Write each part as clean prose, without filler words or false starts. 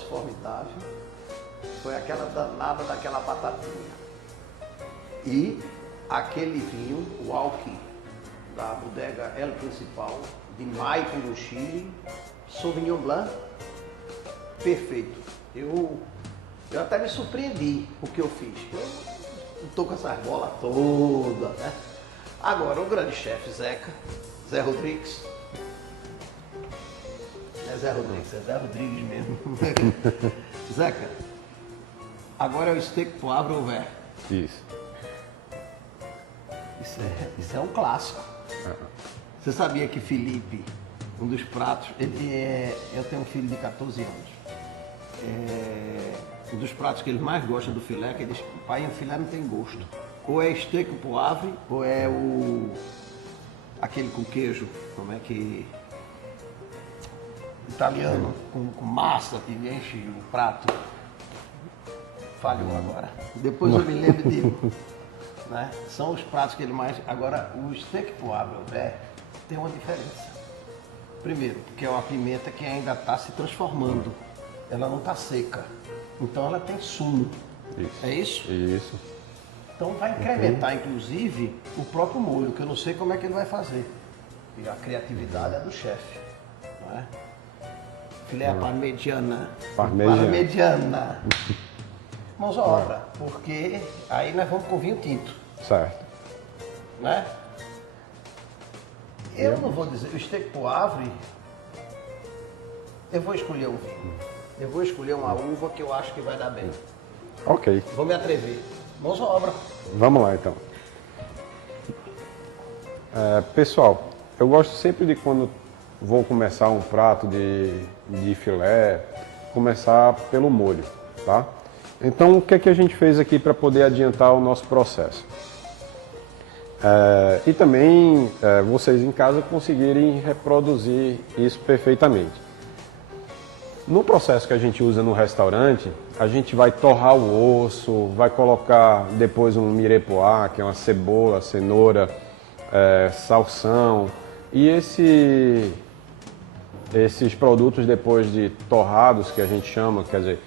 negócio formidável foi aquela danada daquela batatinha. E aquele vinho, o Alki, da bodega El Principal, de Maipo, no Chile, Sauvignon Blanc, perfeito. Eu até me surpreendi com o que eu fiz. Eu não estou com essas bolas todas, né? Agora, o grande chefe Zeca, Zé Rodrigues. Não é Zé Rodrigues, é Zé Rodrigues mesmo. Zeca, agora é o steak poivre au vert. Isso. Isso é um clássico. Você sabia que Felipe, um dos pratos, eu tenho um filho de 14 anos. Um dos pratos que ele mais gosta do filé, que ele diz, pai, o filé não tem gosto. Ou é steak poivre, ou é aquele com queijo, como é que... italiano, com massa que enche o prato. Falhou agora. Depois eu me lembro de... né? São os pratos que ele mais... Agora, o steak poivre au vert tem uma diferença. Primeiro, porque é uma pimenta que ainda está se transformando. Ela não está seca. Então ela tem sumo. Isso. É isso? Isso. Então vai incrementar, inclusive, o próprio molho, que eu não sei como é que ele vai fazer. E a criatividade é do chefe. Não é? Filé parmegiana. Parmegiana. Mãos à obra, porque aí nós vamos com vinho tinto. Certo. Né? Eu não vou dizer, o steak poivre, eu vou escolher um vinho. Eu vou escolher uma uva que eu acho que vai dar bem. Ok. Vou me atrever. Mãos à obra. Vamos lá, então. Pessoal, eu gosto sempre de, quando vou começar um prato de filé, começar pelo molho, tá? Então, o que é que a gente fez aqui para poder adiantar o nosso processo? E também vocês em casa conseguirem reproduzir isso perfeitamente. No processo que a gente usa no restaurante, a gente vai torrar o osso, vai colocar depois um mirepoix, que é uma cebola, cenoura, salsão. E esses produtos, depois de torrados, que a gente chama, quer dizer,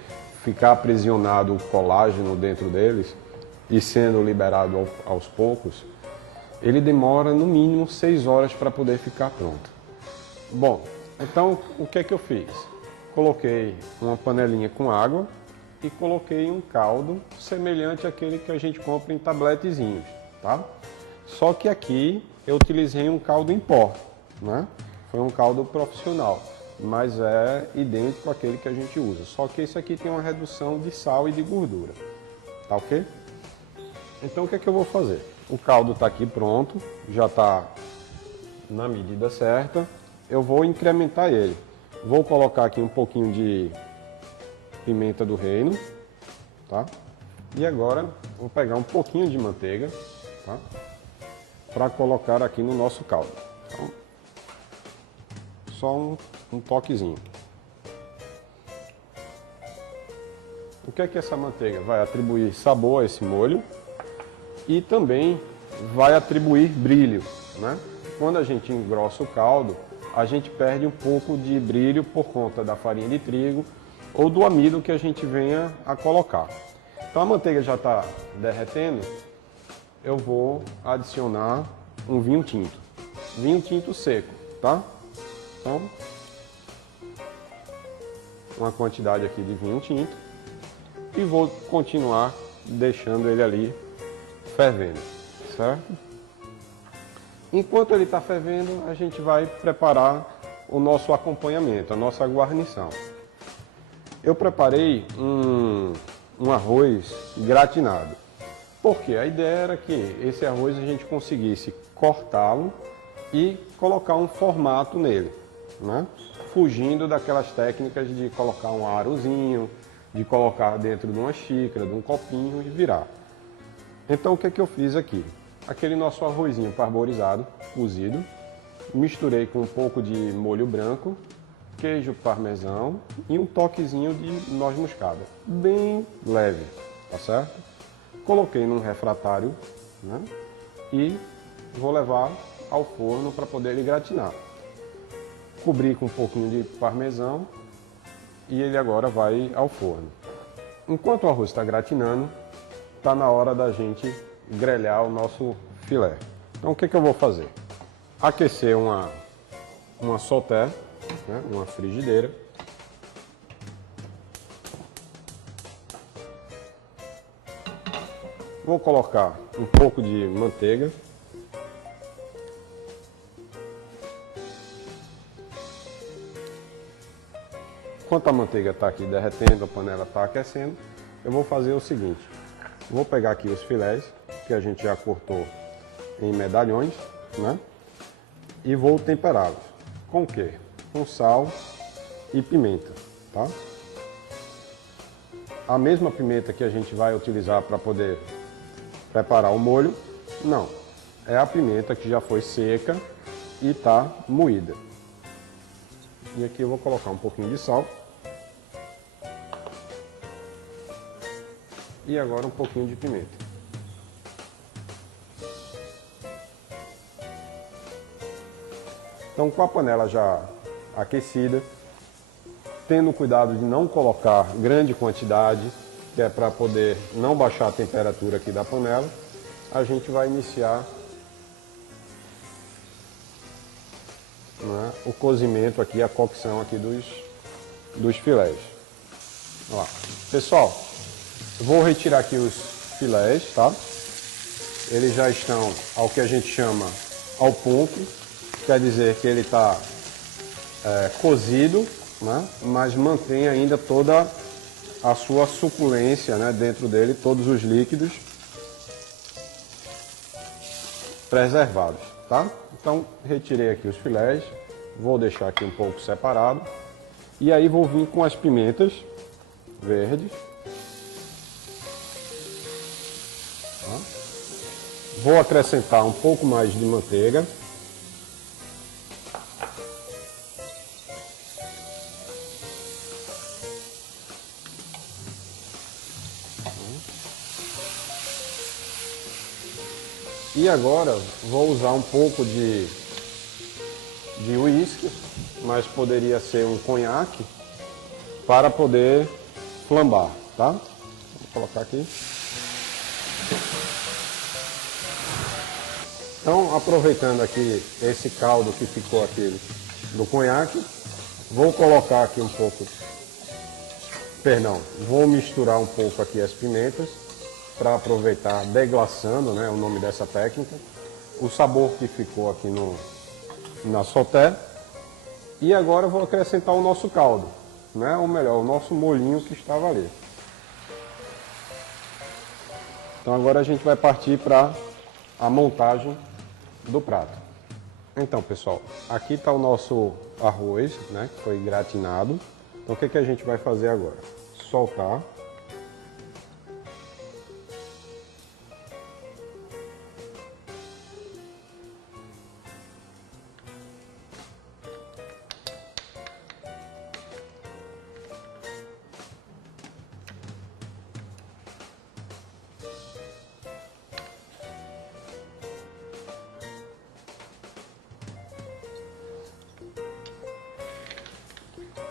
ficar aprisionado o colágeno dentro deles e sendo liberado aos poucos, ele demora no mínimo 6 horas para poder ficar pronto. Bom, então o que é que eu fiz? Coloquei uma panelinha com água e coloquei um caldo semelhante àquele que a gente compra em tabletezinhos, tá? Só que aqui eu utilizei um caldo em pó, né? Foi um caldo profissional, mas é idêntico àquele que a gente usa. Só que esse aqui tem uma redução de sal e de gordura, tá ok? Então o que é que eu vou fazer? O caldo está aqui pronto, já está na medida certa. Eu vou incrementar ele. Vou colocar aqui um pouquinho de pimenta do reino, tá? E agora vou pegar um pouquinho de manteiga, tá? Para colocar aqui no nosso caldo. Então, só um toquezinho. O que é que essa manteiga vai atribuir? Sabor a esse molho e também vai atribuir brilho, né? Quando a gente engrossa o caldo, a gente perde um pouco de brilho por conta da farinha de trigo ou do amido que a gente venha a colocar. Então a manteiga já está derretendo, eu vou adicionar um vinho tinto seco, tá? Então, uma quantidade aqui de vinho tinto e vou continuar deixando ele ali fervendo, certo? Enquanto ele está fervendo, a gente vai preparar o nosso acompanhamento, a nossa guarnição. Eu preparei um arroz gratinado. Porque a ideia era que esse arroz a gente conseguisse cortá-lo e colocar um formato nele, né? Fugindo daquelas técnicas de colocar um arozinho, de colocar dentro de uma xícara, de um copinho e virar. Então o que é que eu fiz aqui? Aquele nosso arrozinho parboilizado, cozido, misturei com um pouco de molho branco, queijo parmesão e um toquezinho de noz moscada, bem leve, tá certo? Coloquei num refratário, né? E vou levar ao forno para poder ele gratinar. Cobri com um pouquinho de parmesão e ele agora vai ao forno. Enquanto o arroz está gratinando, está na hora da gente grelhar o nosso filé. Então o que eu vou fazer? Aquecer uma sauté, né, uma frigideira. Vou colocar um pouco de manteiga. Enquanto a manteiga está aqui derretendo, a panela está aquecendo, eu vou fazer o seguinte. Vou pegar aqui os filés, que a gente já cortou em medalhões, né? E vou temperá-los. Com o quê? Com sal e pimenta, tá? A mesma pimenta que a gente vai utilizar para poder preparar o molho, não. É a pimenta que já foi seca e está moída. E aqui eu vou colocar um pouquinho de sal. E agora um pouquinho de pimenta. Então, com a panela já aquecida, tendo cuidado de não colocar grande quantidade, que é para poder não baixar a temperatura aqui da panela, a gente vai iniciar, né, o cozimento aqui, a cocção aqui dos filés. Olha lá. Pessoal, vou retirar aqui os filés, tá? Eles já estão ao que a gente chama ao ponto, quer dizer que ele está cozido, né? Mas mantém ainda toda a sua suculência, né, dentro dele, todos os líquidos preservados, tá? Então, retirei aqui os filés, vou deixar aqui um pouco separado e aí vou vir com as pimentas verdes. Tá? Vou acrescentar um pouco mais de manteiga. E agora vou usar um pouco de uísque, mas poderia ser um conhaque, para poder flambar, tá? Vou colocar aqui. Então, aproveitando aqui esse caldo que ficou aqui do conhaque, vou colocar aqui um pouco, vou misturar um pouco aqui as pimentas, para aproveitar deglaçando, né, o nome dessa técnica, o sabor que ficou aqui na sauté. E agora eu vou acrescentar o nosso caldo, né, ou melhor, o nosso molhinho que estava ali. Então agora a gente vai partir para a montagem do prato. Então, pessoal, aqui está o nosso arroz, né, que foi gratinado. Então o que a gente vai fazer agora? Soltar.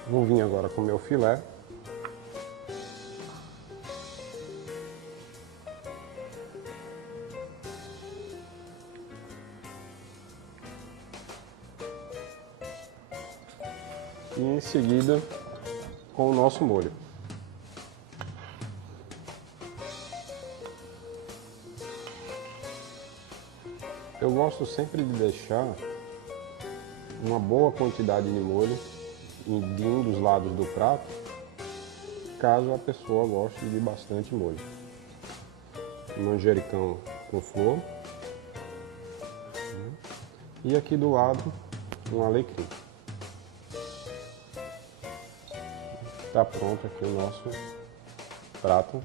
Vou vir agora com o meu filé. E em seguida com o nosso molho. Eu gosto sempre de deixar uma boa quantidade de molho de um dos lados do prato, caso a pessoa goste de bastante molho. Manjericão com flor. E aqui do lado, um alecrim. Está pronto aqui o nosso prato.